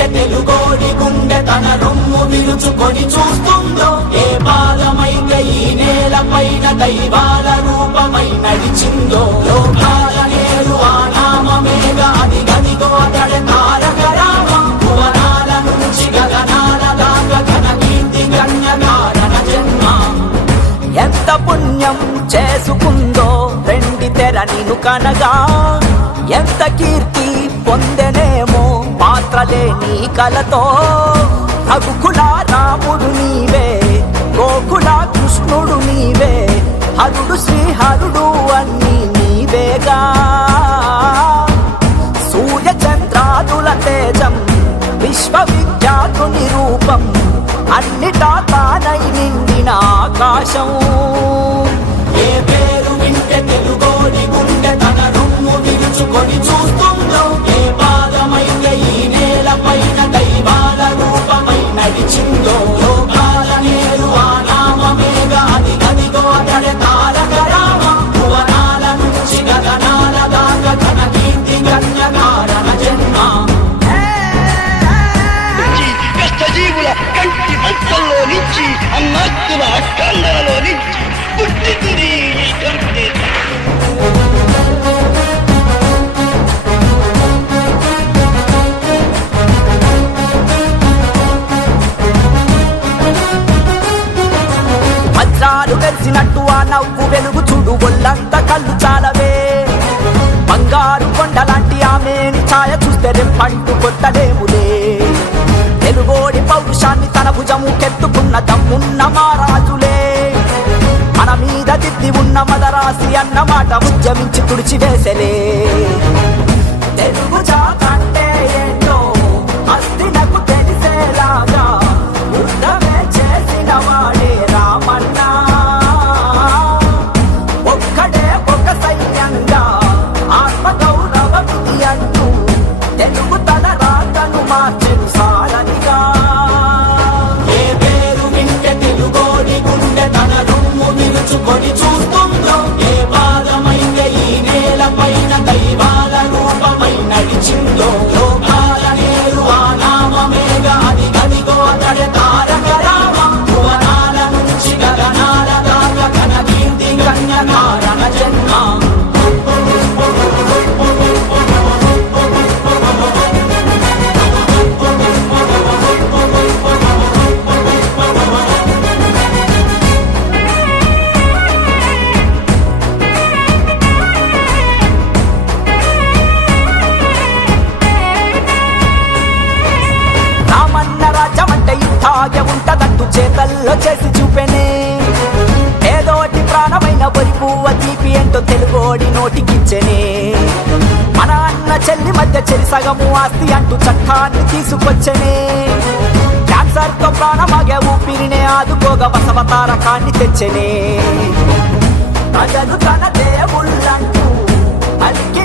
వింటే తెలుగోడి గుండె తన రొమ్ము విరుచుకొని చూస్తుందో, ఏ పాదమైతే ఈ నేల పైన దైవాల రూపమై నడిచిందో, లోకాల నేరు ఆ నామమేగా అది గదిగో అతడే తారక రామ. భువనాల నుంచి గగనాల దాకా ఘన కీర్తి గణ్యకారణ జన్మ. ఎంత పుణ్యం చేసుకుందో వెండి తెర నిన్ను కనగా, ఎంత కీర్తి పొందెనేమో పాత్రలే నీ కలతో. రఘుకుల రాముడు నీవే, గోకుల కృష్ణుడు నీవే, హరుడు శ్రీహరుడు అన్నీ నీవేగా. సూర్య చంద్రాదుల తేజం విశ్వవిఖ్యాతుని రూపం, అన్నిటా తానై నిండిన ఆకాశం. ఏ పేరు వింటే తెలుగోడి గుండె తన రొమ్ము విరుచుకొని చూస్తుందో, ఏ పాదమైతే ఈ నేల పైన దైవాల రూపమై నడిచిందో, లోకాల నేరు ఆ నామమేగా అది గదిగో అతడే తారక రామ. భువనాల నుంచి గగనాల దాకా ఘన కీర్తి గణ్యకారణ జన్మ. కష్టజీవుల కంటి మంటల్లో నుంచి అమ్మాస్తుల అష్టాంగలలో నుంచి పుట్టింది ఈ కంటి. వజ్రాలు వెలిసినట్టు ఆ నవ్వు వెలుగు చూడు, ఒళ్ళంత కళ్ళు చాలవే. బంగారు కొండలాంటి ఆమెని ఛాయ చూస్తే రెప్పంటూ కొట్టలేములే. తెలుగోడి పౌరుషాన్ని తన భుజము కెత్తుకున్న దమ్మున్న మహారాజులే. మన మీద దిద్ది ఉన్న మదరాసి అన్నమాట ఉద్యమించి తుడిచివేసలే. తెలుగు జాతంటే ఏంటో అస్థినకు తెలిసేలాగా యుద్ధమే చేసిన వాడే రామన్న. ఒక్కడే ఒక సైన్యంగా ఆత్మగౌరవ విధి అంటూ తెలుగు తన రాతను మార్చెను సారథిగా. ఏ పేరు వింటే తెలుగోడి గుండె తన రొమ్ము విరుచుకొని చూస్తుందో, ఏ పాదమైతే ఈ నేల పైన దైవాల రూపమై నడిచిందో, లోకాల నేరు ఆ నామమేగా అది గదిగో అతడే తారక రామ. భువనాల నుంచి గగనాల దాకా ఘన కీర్తి గణ్యకారణ జన్మ. రామన్న రాజ్యం అంటే ఇట్టాగే ఉంటదంటూ చేతల్లో చేసి చూపెనే. ఏదోటి ప్రాణమైన వరి పువ్వ తీపి ఏంటో తెలుగోడి నోటికిచ్చెనే. మన అన్న చెల్లి మధ్య చెరి సగము ఆస్తి అంటూ చట్టాన్ని తీసుకొచ్చనే. క్యాన్సర్ తో ప్రాణమాగే ఊపిరినే ఆదుకోగా బసవతారకాన్ని తెచ్చనే. ప్రజలు తన దేవుళ్ళంటూ అలికి